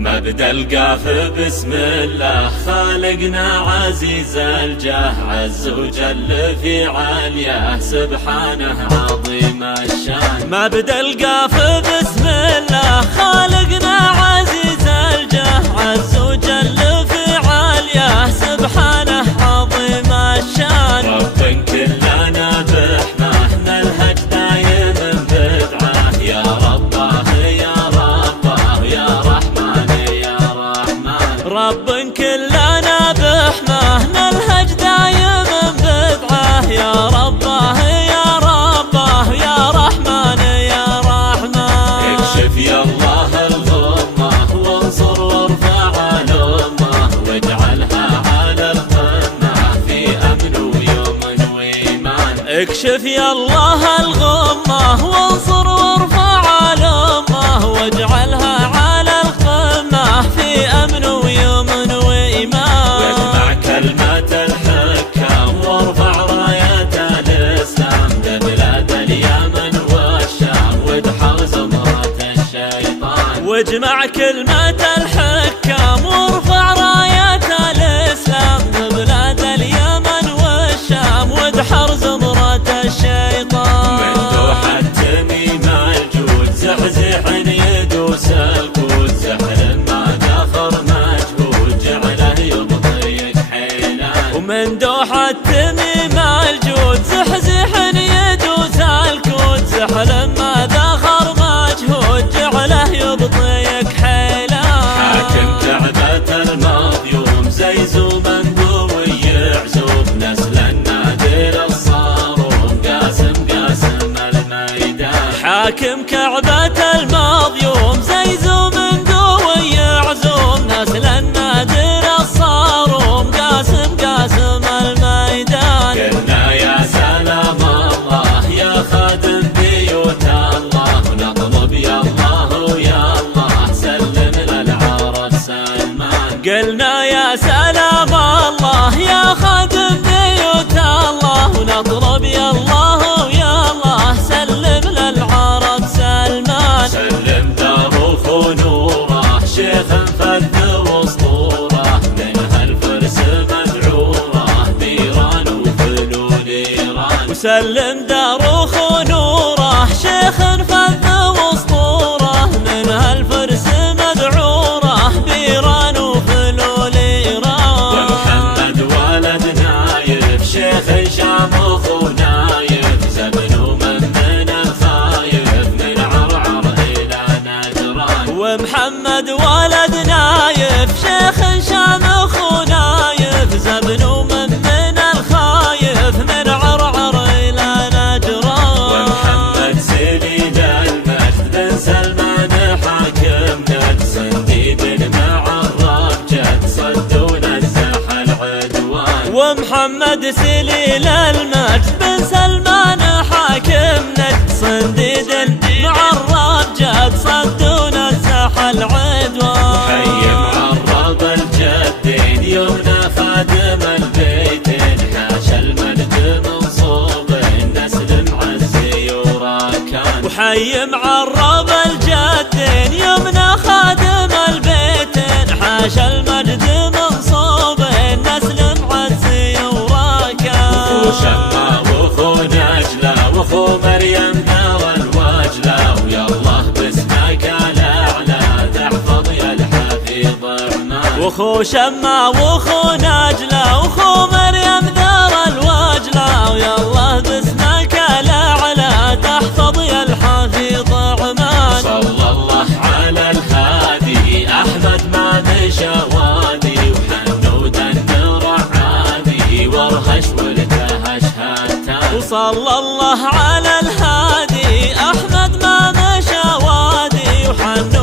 مبدأ القاف بسم الله خالقنا عزيز الجاه، عز وجل في علياه سبحانه عظيم الشان. مبدأ القاف بسم الله خالقنا عزيز الجاه، عز وجل في علياه سبحانه عظيم الشان. رب كلنا بحماه نلهج دايم بدعاه، يا رباه يا رباه يا رحمن يا رحمن. رب كلنا بحماه نلهج دايم بدعاه، يا رباه يا رباه يا رحمن يا رحمن. اكشف يا الله الغمة وانصر وارفع الأمة، واجعلها على القمة في أمن ويمن وإيمان. اكشف يا الله الغمة وانصر وارفع الأمة، واجعلها على القمة في أمن ويمن وإيمان. واجمع كلمة الحكام وارفع راية الإسلام لبلاد اليمن والشام، وادحر زمرة الشيطان. واجمع كلمة الحكام وارفع راية الإسلام لبلاد اليمن والشام، وادحر زمرة الشيطان. من دوح التميم الجود زحزح يدوس القود، زحل ما دخر مجهود جعله يضيق حيلان. ومن دوحة تميم الجود زحزح يدوس الكود، زحل ما ذخر مجهود جعله يضيق حيلان. حاكم كعبة المظيوم زيزو منقوي يعزوم، نسل النادر الصاروم قاسم قاسم الميدان. حاكم كعبة المظيوم زيزو من قوي يعزوم، نسل النادر الصاروم قاسم قاسم الميدان. قلنا يا سلام الله يا خادم بيوت الله، ونطلب يا الله يا الله سلم للعرب سلمان. قلنا يا سلام الله يا خادم بيوت الله، ونطلب يا الله يا الله سلم للعرب سلمان. سلم داروخ ونوره شيخ فذ واسطوره، منها الفرس مذعوره بيران وفلول ايران. وسلم داروخ ونوره شيخ فذ واسطوره، منها الفرس مذعوره بيران وفلول ايران. ومحمد ولد نايف شيخ شامخ ونايف، زبن من الخايف من عرعر الى نجران. ومحمد ولد نايف شيخ شامخ ونايف، زبن من الخايف من عرعر الى نجران. ومحمد سليل المجد بن سلمان حاكم نجد، صنديد مع الرب جد صدون الزح العدوان. ومحمد سليل المجد بن سلمان حاكم نجد، صنديد مع الرب جد صدون الزح العدوان. حي معرب الجدين يمنى خادم البيتين، حاشا المجد منصوب نسل معزي وراكان. وحي معرب الجدين يمنى خادم البيتين، حاشا المجد منصوب نسل معزي وراكان. وشما وخو نجلة وخو مريم دار الوجلة، ويا الله باسمك الأعلى تحفظ يا الحفيظ عمان. وخو شما وخو نجلة وخو مريم دار الوجلة، ويا الله باسمك الأعلى تحفظ يا الحفيظ عمان. صلى الله على الهادي أحمد ما مشى وادي، وحنود النور عادي وارهش والتهش هاتان. وصلى الله على الهادي أحمد ما مشى وادي، وحنود